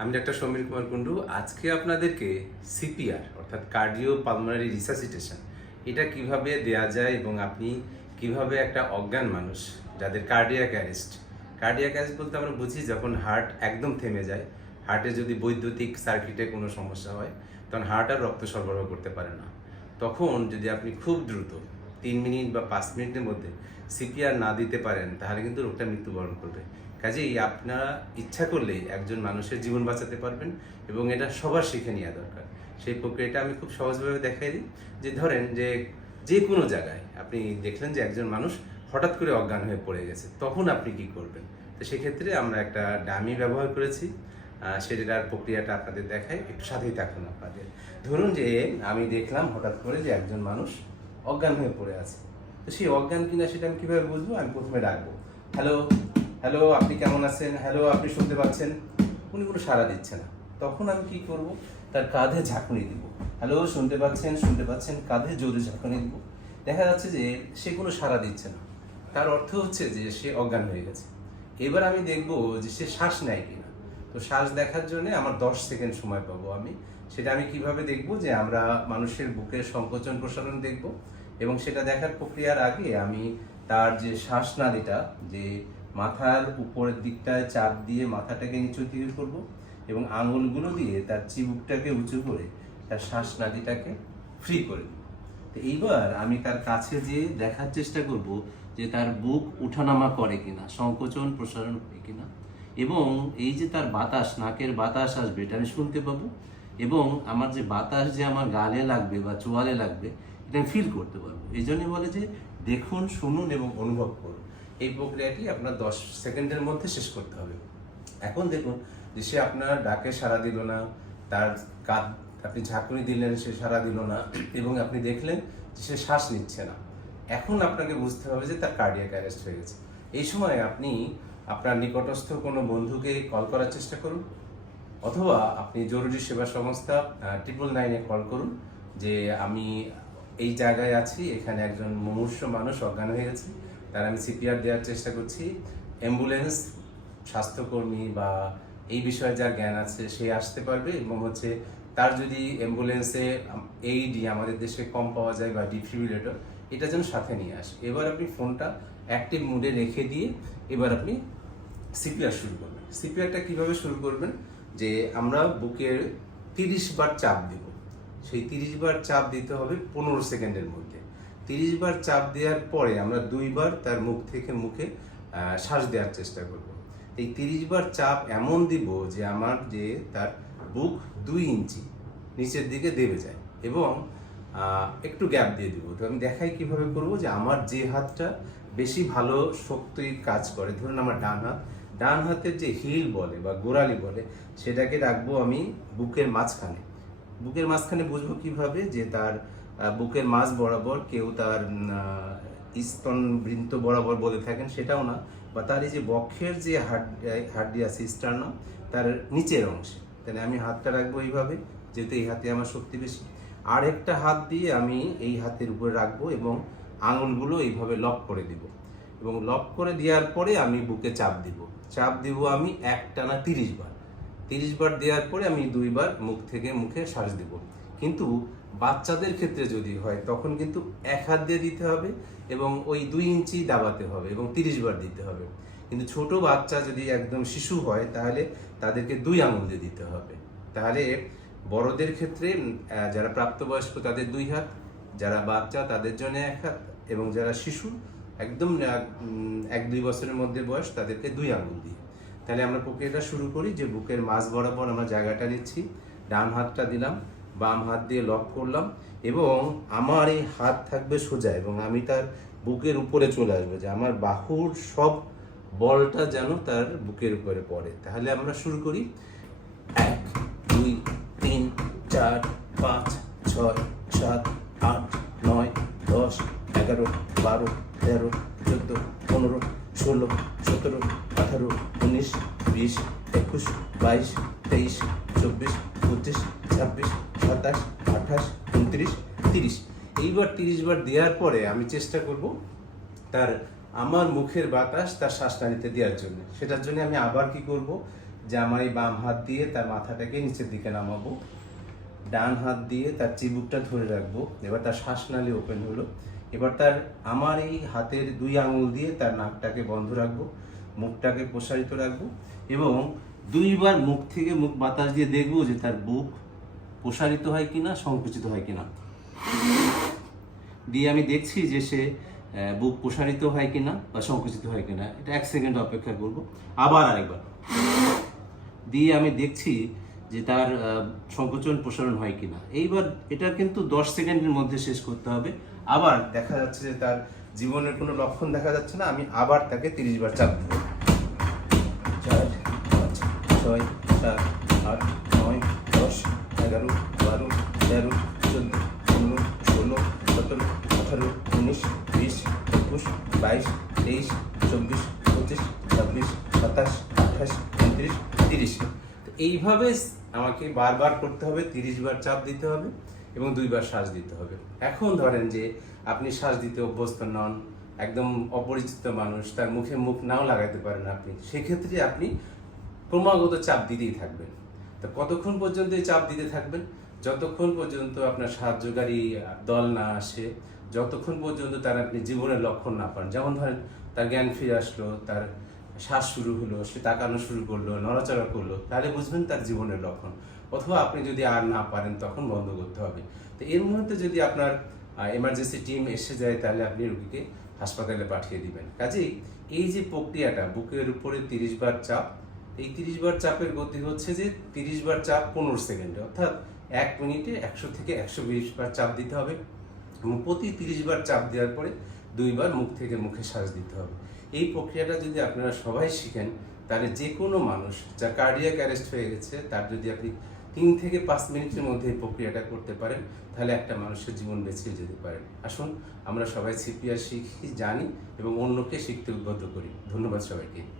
আমি ডাক্তার সমীর কুমার কুণ্ডু। আজকে আপনাদেরকে সিপিআর, অর্থাৎ কার্ডিও পালমোনারি রিসাসিটেশন, এটা কীভাবে দেয়া যায় এবং আপনি কীভাবে একটা অজ্ঞান মানুষ, যাদের কার্ডিয়াক অ্যারেস্ট কার্ডিয়াক অ্যারেস্ট বলতে আমরা বুঝি যখন হার্ট একদম থেমে যায় হার্টে যদি বৈদ্যুতিক সার্কিটে কোনো সমস্যা হয়, তখন হার্ট আর রক্ত সরবরাহ করতে পারে না। তখন যদি আপনি খুব দ্রুত তিন মিনিট বা পাঁচ মিনিটের মধ্যে সিপিআর না দিতে পারেন, তাহলে কিন্তু রোগটা মৃত্যুবরণ করবে। কাজেই আপনারা ইচ্ছা করলেই একজন মানুষের জীবন বাঁচাতে পারবেন এবং এটা সবার শিখে নেওয়া দরকার। সেই প্রক্রিয়াটা আমি খুব সহজভাবে দেখাই দিই। যে ধরেন যে যে কোনো জায়গায় আপনি দেখলেন যে একজন মানুষ হঠাৎ করে অজ্ঞান হয়ে পড়ে গেছে, তখন আপনি কি করবেন? তো সেক্ষেত্রে আমরা একটা ডামি ব্যবহার করেছি। সেটার প্রক্রিয়াটা আপনাদের দেখাই। একটু সাথেই থাকুন আপনাদের। ধরুন যে আমি দেখলাম হঠাৎ করে যে একজন মানুষ অজ্ঞান হয়ে পড়ে আছে। তো সেই অজ্ঞান কিনা সেটা আমি কীভাবে বুঝব? আমি প্রথমে ডাকবো। হ্যালো হ্যালো, আপনি কেমন আছেন? হ্যালো, আপনি শুনতে পাচ্ছেন? উনি কোনো সাড়া দিচ্ছে না। তখন আমি কি করব? তার কাঁধে ঝাঁকুনি দিব। হ্যালো, শুনতে পাচ্ছেন? শুনতে পাচ্ছেন? কাঁধে জোরে ঝাঁকুনি দিব। দেখা যাচ্ছে যে সে কোনো সাড়া দিচ্ছে না। তার অর্থ হচ্ছে যে সে অজ্ঞান হয়ে গেছে। এবার আমি দেখব যে সে শ্বাস নেয় কিনা। তো শ্বাস দেখার জন্য আমার দশ সেকেন্ড সময় পাবো আমি। সেটা আমি কীভাবে দেখব যে আমরা মানুষের বুকের সংকোচন প্রসারণ দেখব? এবং সেটা দেখার প্রক্রিয়ার আগে আমি তার যে শ্বাসনালীটা, যে মাথার উপরের দিকটায় চাপ দিয়ে মাথাটাকে নিচু দিকে করব এবং আঙুলগুলো দিয়ে তার চিবুকটাকে উঁচু করে তার শ্বাসনালীটাকে ফ্রি করে তো এইবার আমি তার কাছে যেয়ে দেখার চেষ্টা করব যে তার বুক উঠানামা করে কিনা, সংকোচন প্রসারণ হয় কিনা। এবং এই যে তার বাতাস, নাকের বাতাস আসবে এটা আমি শুনতে পাবো। এবং আমার যে বাতাস যে আমার গালে লাগবে বা চোয়ালে লাগবে, এটা আমি ফিল করতে পারব। এই জন্যই বলে যে দেখুন, শুনুন এবং অনুভব করুন। এই প্রক্রিয়াটি আপনার দশ সেকেন্ডের মধ্যে শেষ করতে হবে। এখন দেখুন, যে সে আপনার ডাকে সাড়া দিল না, তার কাঁধ, আপনি ঝাঁকুনি দিলেন, সে সাড়া দিল না, এবং আপনি দেখলেন যে সে শ্বাস নিচ্ছে না। এখন আপনাকে বুঝতে হবে যে তার কার্ডিয়াক অ্যারেস্ট হয়ে গেছে। এই সময় আপনি আপনার নিকটস্থ কোনো বন্ধুকে কল করার চেষ্টা করুন। অথবা আপনি জরুরি সেবা সংস্থা ট্রিপল নাইনে কল করুন যে আমি এই জায়গায় আছি, এখানে একজন মুমূর্ষ মানুষ অজ্ঞান হয়ে গেছে, তার আমি সিপিআর দেওয়ার চেষ্টা করছি। অ্যাম্বুলেন্স, স্বাস্থ্যকর্মী বা এই বিষয়ে যার জ্ঞান আছে, সে আসতে পারবে এবং হচ্ছে তার যদি অ্যাম্বুলেন্সে এইডি আমাদের দেশে কম পাওয়া যায় বা ডিফিব্রিলেটর, এটা যেন সাথে নিয়ে আসে। এবার আপনি ফোনটা অ্যাক্টিভ মুডে রেখে দিয়ে এবার আপনি সিপিআর শুরু করবেন। সিপিআরটা কীভাবে শুরু করবেন? যে আমরা বুকের তিরিশ বার চাপ দেব। সেই তিরিশ বার চাপ দিতে হবে পনেরো সেকেন্ডের মধ্যে। তিরিশ বার চাপ দেওয়ার পরে আমরা দুইবার তার মুখ থেকে মুখে শ্বাস দেওয়ার চেষ্টা করব। এই তিরিশ বার চাপ এমন দিব যে আমার যে তার বুক দুই ইঞ্চি নিচের দিকে দেবে যায় এবং একটু গ্যাপ দিয়ে দিব। তো আমি দেখাই কীভাবে করব যে আমার যে হাতটা বেশি ভালো শক্তি কাজ করে। ধরুন আমার ডান হাত ডান হাতের যে হিল বলে বা গোড়ালি বলে, সেটাকে রাখব আমি বুকের মাঝখানে। বুকের মাঝখানে বুঝব কীভাবে যে তার বুকের মাঝ বরাবর কেউ তার স্তন বৃন্ত বরাবর বলে থাকেন সেটাও না, বা তার এই যে বক্ষের যে হাড্ডি হাড্ডি আছে স্টার্নাম তার নিচের অংশে। তাহলে আমি হাতটা রাখব এইভাবে, যেহেতু এই হাতে আমার শক্তি বেশি। আর একটা হাত দিয়ে আমি এই হাতের উপরে রাখব এবং আঙুলগুলো এইভাবে লক করে দিব। এবং লক করে দেওয়ার পরে আমি বুকে চাপ দিব। চাপ দিব আমি একটানা তিরিশ বার। তিরিশ বার দেওয়ার পরে আমি দুইবার মুখ থেকে মুখে শ্বাস দেব। কিন্তু বাচ্চাদের ক্ষেত্রে যদি হয়, তখন কিন্তু এক হাত দিয়ে দিতে হবে এবং ওই দুই ইঞ্চি দাবাতে হবে এবং তিরিশ বার দিতে হবে। কিন্তু ছোট বাচ্চা যদি একদম শিশু হয়, তাহলে তাদেরকে দুই আঙুল দিয়ে দিতে হবে। তাহলে বড়দের ক্ষেত্রে যারা প্রাপ্তবয়স্ক তাদের দুই হাত, যারা বাচ্চা তাদের জন্য এক হাত এবং যারা শিশু একদম এক দুই বছরের মধ্যে বয়স, তাদেরকে দুই আঙুল দিয়ে তাহলে আমরা প্রক্রিয়াটা শুরু করি যে বুকের মাঝ বরাবর আমরা জায়গাটা নিচ্ছি, ডান হাতটা দিলাম, বাম হাত দিয়ে লক করলাম এবং আমার এই হাত থাকবে সোজা এবং আমি তার বুকের উপরে চলে আসব যে আমার বাহুর সব বলটা যেন তার বুকের উপরে পড়ে। তাহলে আমরা শুরু করি। এক, দুই, তিন, চার, পাঁচ, ছয়, সাত, আট, নয়, দশ, এগারো, বারো তেরো চোদ্দ, পনেরো, ষোলো, সতেরো, আঠারো, উনিশ, বিশ, একুশ, বাইশ, তেইশ, চব্বিশ, পঁচিশ, ছাব্বিশ, সাতাশ, আঠাশ, উনত্রিশ, তিরিশ। এইবার তিরিশ বার দেওয়ার পরে আমি চেষ্টা করব তার আমার মুখের বাতাস তার শ্বাসনালীতে দেওয়ার জন্য। সেটার জন্য আমি আবার কি করব? যে আমার এই বাম হাত দিয়ে তার মাথাটাকে নিচের দিকে নামাবো। ডান হাত দিয়ে তার চিবুকটা ধরে রাখব। এবার তার শ্বাসনালী ওপেন হলো। এবার তার আমার এই হাতের দুই আঙুল দিয়ে তার নাকটাকে বন্ধ রাখব, মুখটাকে প্রসারিত রাখব এবং দুইবার মুখ থেকে মুখ বাতাস দিয়ে দেখব যে তার বুক প্রসারিত হয় কিনা, সংকুচিত হয় কিনা। দিয়ে আমি দেখছি যে সে বুক প্রসারিত হয় কিনা বা সংকুচিত হয় কিনা। এটা এক সেকেন্ড অপেক্ষা করব, আবার আরেকবার। দিয়ে আমি দেখছি যে তার সংকোচন প্রসারণ হয় কিনা। এইবার এটা কিন্তু দশ সেকেন্ডের মধ্যে শেষ করতে হবে। আবার দেখা যাচ্ছে যে তার জীবনের কোনো লক্ষণ দেখা যাচ্ছে না, আমি আবার তাকে তিরিশ বার চাপ দেবো। চার আট, নয়, দশ, এগারো, বারো, তেরো, চোদ্দ, পনেরো, ষোলো, সতেরো, আঠারো, উনিশ, বিশ, একুশ, বাইশ, তেইশ, চব্বিশ, পঁচিশ, ছাব্বিশ, সাতাশ, আঠাশ, উনত্রিশ, তিরিশ। এইভাবে আমাকে বারবার করতে হবে, তিরিশ বার চাপ দিতে হবে এবং দুইবার শ্বাস দিতে হবে। এখন ধরেন যে আপনি শ্বাস দিতে অভ্যস্ত নন, একদম অপরিচিত মানুষ, তার মুখে মুখ নাও লাগাতে পারেন আপনি, সেক্ষেত্রে আপনি ক্রমাগত চাপ দিতেই থাকবেন। তো কতক্ষণ পর্যন্ত এই চাপ দিতে থাকবেন? যতক্ষণ পর্যন্ত আপনার সাহায্যকারী দল না আসে, যতক্ষণ পর্যন্ত তার আপনি জীবনের লক্ষণ না পান, যেমন ধরেন তার জ্ঞান ফিরে আসলো, তার শ্বাস শুরু হলো, সে তাকানো শুরু করল, নড়াচড়া করল, তাহলে বুঝবেন তার জীবনের লক্ষণ। অথবা আপনি যদি আর না পারেন, তখন বন্ধ করতে হবে। তো এর মধ্যে যদি আপনার এমার্জেন্সি টিম এসে যায়, তাহলে আপনি রুগীকে হাসপাতালে পাঠিয়ে দিবেন। কাজেই এই যে প্রক্রিয়াটা, বুকের উপরে তিরিশ বার চাপ, এই তিরিশ বার চাপের গতি হচ্ছে যে তিরিশ বার চাপ পনেরো সেকেন্ডে, অর্থাৎ এক মিনিটে একশো থেকে একশো বিশ বার চাপ দিতে হবে এবং প্রতি তিরিশ বার চাপ দেওয়ার পরে দুইবার মুখ থেকে মুখে শ্বাস দিতে হবে। এই প্রক্রিয়াটা যদি আপনারা সবাই শিখেন, তাহলে যে কোনো মানুষ যা কার্ডিয়াক অ্যারেস্ট হয়ে গেছে, তার যদি আপনি তিন থেকে পাঁচ মিনিটের মধ্যে এই প্রক্রিয়াটা করতে পারেন, তাহলে একটা মানুষের জীবন বেছে যেতে পারেন। আসুন, আমরা সবাই সিপিআর শিখি, জানি এবং অন্যকে শিখতে উদ্বুদ্ধ করি। ধন্যবাদ সবাইকে।